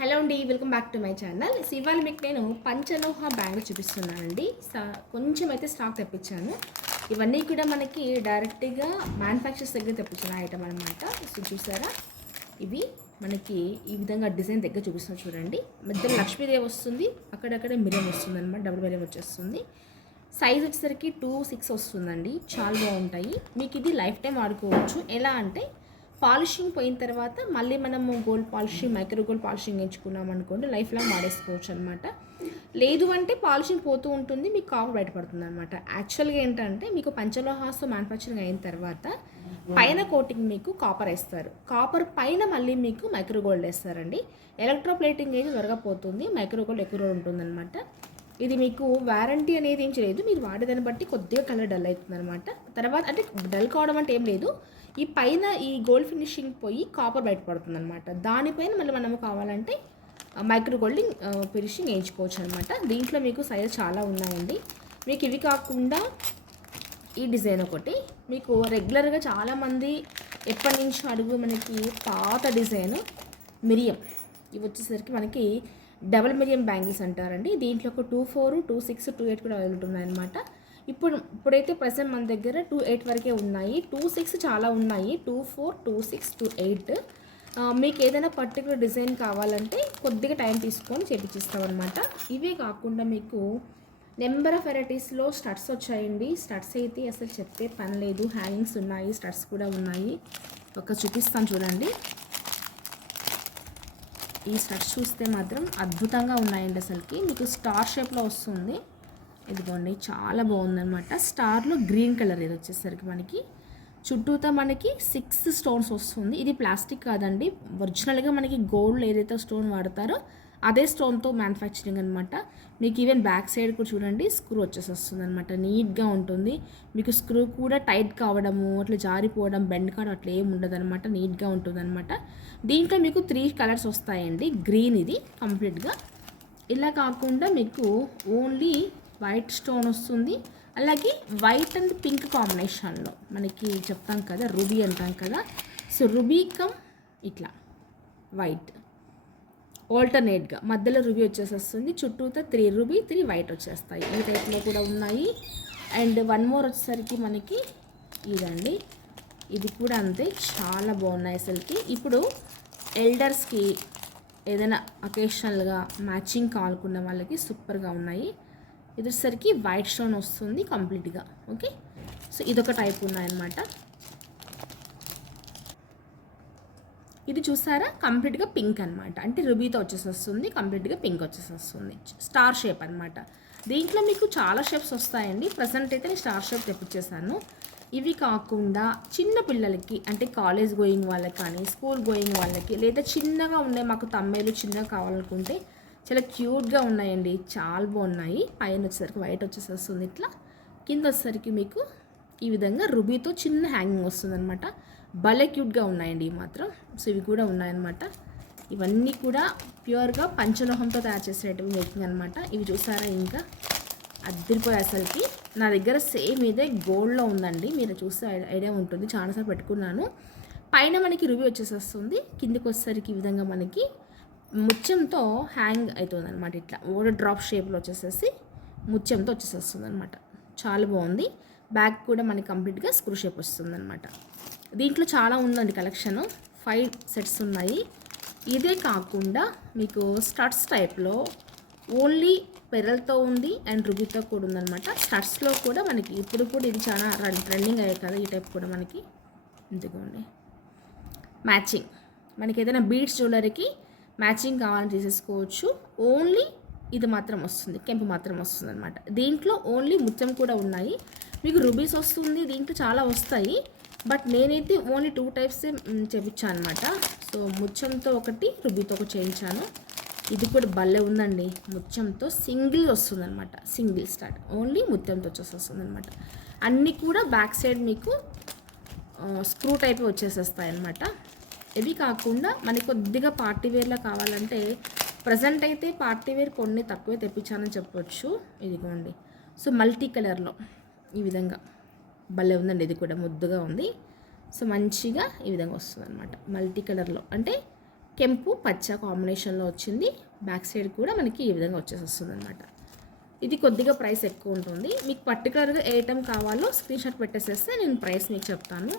Hello అండి, welcome back to my channel. ఇవాళ మీకు నేను పంచలోహ బ్యాంగిల్ చూపిస్తున్నానండి. కొంచెం అయితే స్టాక్ తెప్పించాను. ఇవన్నీ కూడా మనకి డైరెక్ట్గా మ్యానుఫ్యాక్చర్స్ దగ్గర తెప్పించిన ఐటమ్ అనమాట. సో చూసారా, ఇవి మనకి ఈ విధంగా డిజైన్ దగ్గర చూపిస్తున్నాను చూడండి. మధ్యలో లక్ష్మీదేవి వస్తుంది, అక్కడక్కడ మిరియం వస్తుంది అనమాట, డబుల్ మిరియం వచ్చేస్తుంది. సైజ్ వచ్చేసరికి 2-6 వస్తుందండి. చాలా బాగుంటాయి. మీకు ఇది లైఫ్ టైం వాడుకోవచ్చు. ఎలా అంటే పాలిషింగ్ పోయిన తర్వాత మళ్ళీ మనము gold polishing, micro gold polishing ఎంచుకున్నాం అనుకోండి, లైఫ్ లాంగ్ వాడేసుకోవచ్చు అనమాట. లేదు అంటే పాలిషింగ్ పోతూ ఉంటుంది, మీకు కాపు బయటపడుతుంది అనమాట. యాక్చువల్గా ఏంటంటే మీకు పంచలోహాస్ మ్యానుఫ్యాక్చరింగ్ అయిన తర్వాత పైన కోటింగ్ మీకు కాపర్ వేస్తారు. కాపర్ పైన మళ్ళీ మీకు మైక్రో గోల్డ్ వేస్తారండి. ఎలక్ట్రోప్లేటింగ్ అయితే త్వరగా పోతుంది, మైక్రో గోల్డ్ ఎక్కువ రోజులు ఉంటుంది అనమాట. ఇది మీకు వారంటీ అనేది ఏం చేయలేదు, మీరు వాడేదాన్ని బట్టి కొద్దిగా కలర్ డల్ అవుతుంది అనమాట. తర్వాత అంటే డల్ కావడం అంటే ఏం లేదు, ఈ పైన ఈ గోల్డ్ ఫినిషింగ్ పోయి కాపర్ బయటపడుతుంది అనమాట. దానిపైన మళ్ళీ మనము కావాలంటే మైక్రో గోల్డింగ్ ఫినిషింగ్ వేయించుకోవచ్చు అనమాట. దీంట్లో మీకు సైజ్ చాలా ఉన్నాయండి. మీకు ఇవి కాకుండా ఈ డిజైన్ ఒకటి మీకు రెగ్యులర్గా చాలామంది ఎప్పటి నుంచో అడుగు మనకి పాత డిజైన్ మిరియం, ఇవి వచ్చేసరికి మనకి డబుల్ మిరియం బ్యాంగిల్స్ అంటారండి. దీంట్లో ఒక 2-4, 2-6, 2-8 కూడా అవైలబుల్ ఉన్నాయన్నమాట. ఇప్పుడైతే ప్రజెంట్ మన దగ్గర 2-8 వరకే ఉన్నాయి. 2-6 చాలా ఉన్నాయి, 2-4, 2-6, 2-8. మీకు ఏదైనా పర్టికులర్ డిజైన్ కావాలంటే కొద్దిగా టైం తీసుకొని చేపించిస్తాం అనమాట. ఇవే కాకుండా మీకు నెంబర్ ఆఫ్ వెరైటీస్లో స్టడ్స్ వచ్చాయండి. స్టడ్స్ అయితే అసలు చెప్పే పని లేదు, హ్యాంగింగ్స్ ఉన్నాయి, స్టడ్స్ కూడా ఉన్నాయి. ఒక చూపిస్తాను చూడండి. ఈ స్టడ్స్ చూస్తే మాత్రం అద్భుతంగా ఉన్నాయండి. అసలుకి మీకు స్టార్ షేప్లో వస్తుంది. ఇదిగోండి, చాలా బాగుందన్నమాట. స్టార్లో గ్రీన్ కలర్ ఇది వచ్చేసరికి మనకి చుట్టూతా మనకి 6 స్టోన్స్ వస్తుంది. ఇది ప్లాస్టిక్ కాదండి, ఒరిజినల్గా మనకి గోల్డ్ ఏదైతే స్టోన్ వాడతారో అదే స్టోన్తో మ్యానుఫ్యాక్చరింగ్ అనమాట. మీకు ఈవెన్ బ్యాక్ సైడ్ కూడా చూడండి, స్క్రూ వచ్చేసి వస్తుంది అనమాట. నీట్గా ఉంటుంది. మీకు స్క్రూ కూడా టైట్ కావడము, అట్లా జారిపోవడం, బెండ్ కావడం అట్లా ఏమి ఉండదు అనమాట. నీట్గా ఉంటుంది అనమాట. దీంట్లో మీకు 3 కలర్స్ వస్తాయండి. గ్రీన్ ఇది కంప్లీట్గా. ఇలా కాకుండా మీకు ఓన్లీ వైట్ స్టోన్ వస్తుంది. అలాగే వైట్ అండ్ పింక్ కాంబినేషన్లో మనకి చెప్తాం కదా, రూబీ అంటాం కదా. సో రూబీ కమ్ ఇట్లా వైట్ ఆల్టర్నేట్గా మధ్యలో రూబీ వచ్చేసేస్తుంది. చుట్టూతో 3 రూబీ 3 వైట్ వచ్చేస్తాయి. ఈ టైప్లో కూడా ఉన్నాయి. అండ్ 1 మోర్ వచ్చేసరికి మనకి ఇదండి, ఇది కూడా అంతే, చాలా బాగున్నాయి అసలుకి. ఇప్పుడు ఎల్డర్స్కి ఏదైనా అకేషనల్గా మ్యాచింగ్ కావాలనుకున్న వాళ్ళకి సూపర్గా ఉన్నాయి. ఇది వచ్చేసరికి వైట్ స్టోన్ వస్తుంది కంప్లీట్గా. ఓకే, సో ఇదొక టైప్ ఉన్నాయన్నమాట. ఇది చూసారా, కంప్లీట్గా పింక్ అనమాట. అంటే రుబీతో వచ్చేసి కంప్లీట్గా పింక్ వచ్చేసి స్టార్ షేప్ అనమాట. దీంట్లో మీకు చాలా షేప్స్ వస్తాయండి. ప్రజెంట్ అయితే నేను స్టార్ షేప్ తెప్పించేసాను. ఇవి కాకుండా చిన్న పిల్లలకి అంటే కాలేజ్ గోయింగ్ వాళ్ళకి కానీ, స్కూల్ గోయింగ్ వాళ్ళకి, లేదా చిన్నగా ఉండే మాకు తమ్మేలు చిన్నగా కావాలనుకుంటే చాలా క్యూట్గా ఉన్నాయండి, చాలా బాగున్నాయి. పైన వచ్చేసరికి వైట్ వచ్చేసి ఇట్లా, కింద వచ్చేసరికి మీకు ఈ విధంగా రుబీతో చిన్న హ్యాంగింగ్ వస్తుంది అనమాట. భలే క్యూట్గా ఉన్నాయండి ఇవి మాత్రం. సో ఇవి కూడా ఉన్నాయన్నమాట. ఇవన్నీ కూడా ప్యూర్గా పంచలోహంతో తయారు చేసేటివి మేకింగ్ అనమాట. ఇవి చూసారా, ఇంకా అద్దరిపోయి అసలుకి. నా దగ్గర సేమ్ ఇదే గోల్డ్లో ఉందండి, మీరు చూస్తే ఐడియా ఉంటుంది. చాలాసార్లు పెట్టుకున్నాను. పైన మనకి రుబీ వచ్చేసేస్తుంది, కిందికి వచ్చేసరికి ఈ విధంగా మనకి ముత్యంతో హ్యాంగ్ అవుతుంది అనమాట. ఇట్లా ఓడ డ్రాప్ షేప్లో వచ్చేసేసి ముత్యంతో వచ్చేసేస్తుంది అనమాట. చాలా బాగుంది. బ్యాక్ కూడా మనకి కంప్లీట్గా స్క్రూ షేప్ వస్తుంది అనమాట. దీంట్లో చాలా ఉందండి కలెక్షన్, 5 సెట్స్ ఉన్నాయి. ఇదే కాకుండా మీకు స్టడ్స్ టైప్లో ఓన్లీ పెరల్తో ఉంది అండ్ రుబీతో కూడా ఉందన్నమాట. స్టడ్స్లో కూడా మనకి ఇప్పుడు కూడా ఇది చాలా ట్రెండింగ్ అయ్యాయి కదా, ఈ టైప్ కూడా మనకి ఎందుకోండి మ్యాచింగ్. మనకి ఏదైనా బీడ్స్ జ్యువెలరీకి మ్యాచింగ్ కావాలని తీసేసుకోవచ్చు. ఓన్లీ ఇది మాత్రం వస్తుంది, కెంపు మాత్రం వస్తుంది అనమాట. దీంట్లో ఓన్లీ ముత్యం కూడా ఉన్నాయి. మీకు రుబీస్ వస్తుంది, దీంట్లో చాలా వస్తాయి. బట్ నేనైతే ఓన్లీ 2 టైప్స్ చేయించాను అనమాట. సో ముత్యంతో ఒకటి, రుబీతో ఒకటి చేయించాను. ఇది కూడా భలే ఉందండి, ముత్యంతో సింగిల్ వస్తుంది అనమాట. సింగిల్ స్టార్ట్ ఓన్లీ ముత్యంతో వచ్చేసి వస్తుంది అనమాట. అన్నీ కూడా బ్యాక్ సైడ్ మీకు స్క్రూ టైప్ వచ్చేసేస్తాయి అనమాట. ఇవి కాకుండా మనకి కొద్దిగా పార్టీ వేర్లో కావాలంటే ప్రజెంట్ అయితే పార్టీ వేర్ కొన్ని తక్కువే తెప్పించానని చెప్పొచ్చు. ఇదిగోండి, సో మల్టీ కలర్లో ఈ విధంగా భలే ఉందండి. ఇది కూడా ముద్దుగా ఉంది. సో మంచిగా ఈ విధంగా వస్తుంది అనమాట. మల్టీ కలర్లో అంటే కెంపు పచ్చ కాంబినేషన్లో వచ్చింది. బ్యాక్ సైడ్ కూడా మనకి ఈ విధంగా వస్తుంది అనమాట. ఇది కొద్దిగా ప్రైస్ ఎక్కువ ఉంటుంది. మీకు పర్టికులర్గా ఏ ఐటమ్ కావాలో స్క్రీన్ షాట్ పెట్టేసేస్తే నేను ప్రైస్ మీకు చెప్తాను.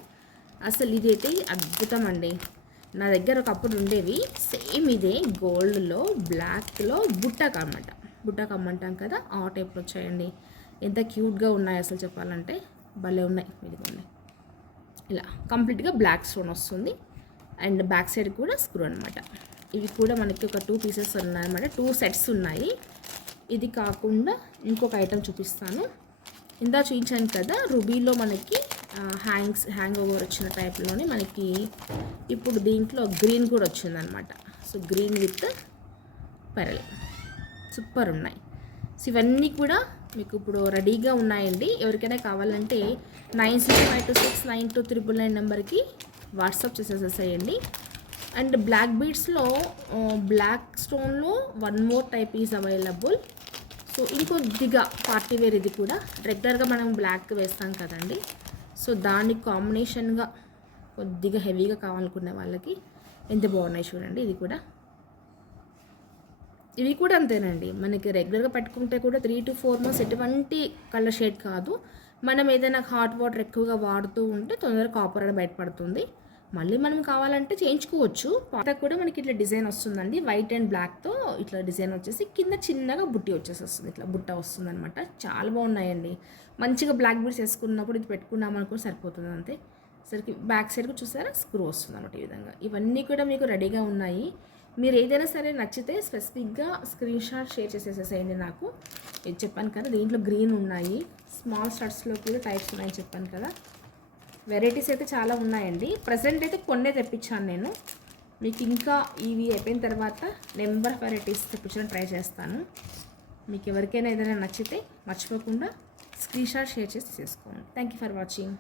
అసలు ఇదైతే అద్భుతం అండి. నా దగ్గర ఒకప్పుడు ఉండేవి సేమ్ ఇదే గోల్డ్లో బ్లాక్లో బుట్టాక్ అనమాట. బుట్టాక్ అమ్మంటాం కదా, ఆ టైప్లో వచ్చాయండి. ఎంత క్యూట్గా ఉన్నాయి అసలు చెప్పాలంటే, భలే ఉన్నాయి. ఇదిగోండి ఇలా కంప్లీట్గా బ్లాక్ స్టోన్ వస్తుంది. అండ్ బ్యాక్ సైడ్ కూడా స్క్రూ అనమాట. ఇవి కూడా మనకి ఒక 2 పీసెస్ ఉన్నాయన్నమాట, 2 సెట్స్ ఉన్నాయి. ఇది కాకుండా ఇంకొక ఐటెం చూపిస్తాను. ఇందా చూపించాను కదా రూబీలో మనకి హ్యాంగ్ ఓవర్ వచ్చిన టైప్లోనే మనకి ఇప్పుడు దీంట్లో గ్రీన్ కూడా వచ్చిందనమాట. So green with pearl super ఉన్నాయి. సో ఇవన్నీ కూడా మీకు ఇప్పుడు రెడీగా ఉన్నాయండి. ఎవరికైనా కావాలంటే 9652692999 నెంబర్కి వాట్సాప్ చేసేసేయండి. అండ్ బ్లాక్ బీడ్స్లో బ్లాక్ స్టోన్లో 1 more type is available. So ఇంకొద్దిగా పార్టీ వేర్, ఇది కూడా రెగ్యులర్గా మనం బ్లాక్ వేస్తాం కదండి. సో దానికి కాంబినేషన్గా కొద్దిగా హెవీగా కావాలనుకునే వాళ్ళకి ఎంత బాగున్నాయి చూడండి. ఇవి కూడా అంతేనండి. మనకి రెగ్యులర్గా పెట్టుకుంటే కూడా 3 to 4 months ఎటువంటి కలర్ షేడ్ కాదు. మనం ఏదైనా హాట్ వాటర్ ఎక్కువగా వాడుతూ ఉంటే తొందరగా కాపర్ అని బయటపడుతుంది. మళ్ళీ మనం కావాలంటే చేయించుకోవచ్చు. పాట కూడా మనకి ఇట్లా డిజైన్ వస్తుందండి. వైట్ అండ్ బ్లాక్తో ఇట్లా డిజైన్ వచ్చేసి కింద చిన్నగా బుట్టి వస్తుంది. ఇట్లా బుట్ట వస్తుంది అనమాట. చాలా బాగున్నాయండి. మంచిగా బ్లాక్ బీడ్స్ వేసుకున్నప్పుడు ఇది పెట్టుకున్నాం అనుకుని సరిపోతుంది అంతే. సరికి బ్యాక్ సైడ్కి చూసారా స్క్రూ వస్తుంది అనమాట ఈ విధంగా. ఇవన్నీ కూడా మీకు రెడీగా ఉన్నాయి. మీరు ఏదైనా సరే నచ్చితే స్పెసిఫిక్గా స్క్రీన్ షాట్ షేర్ చేసేసేయండి నాకు. ఇది చెప్పాను కదా, దీంట్లో గ్రీన్ ఉన్నాయి. స్మాల్ స్టడ్స్లో కూడా టైప్స్ ఉన్నాయని చెప్పాను కదా. వెరైటీస్ అయితే చాలా ఉన్నాయండి. ప్రజెంట్ అయితే కొన్నే తెప్పించాను నేను. మీకు ఇంకా ఇవి అయిపోయిన తర్వాత నెంబర్ ఆఫ్ వెరైటీస్ తెప్పించడం ట్రై చేస్తాను. మీకు ఎవరికైనా ఏదైనా నచ్చితే మర్చిపోకుండా స్క్రీన్ షాట్ షేర్ చేసి తీసుకోండి. Thank you for watching.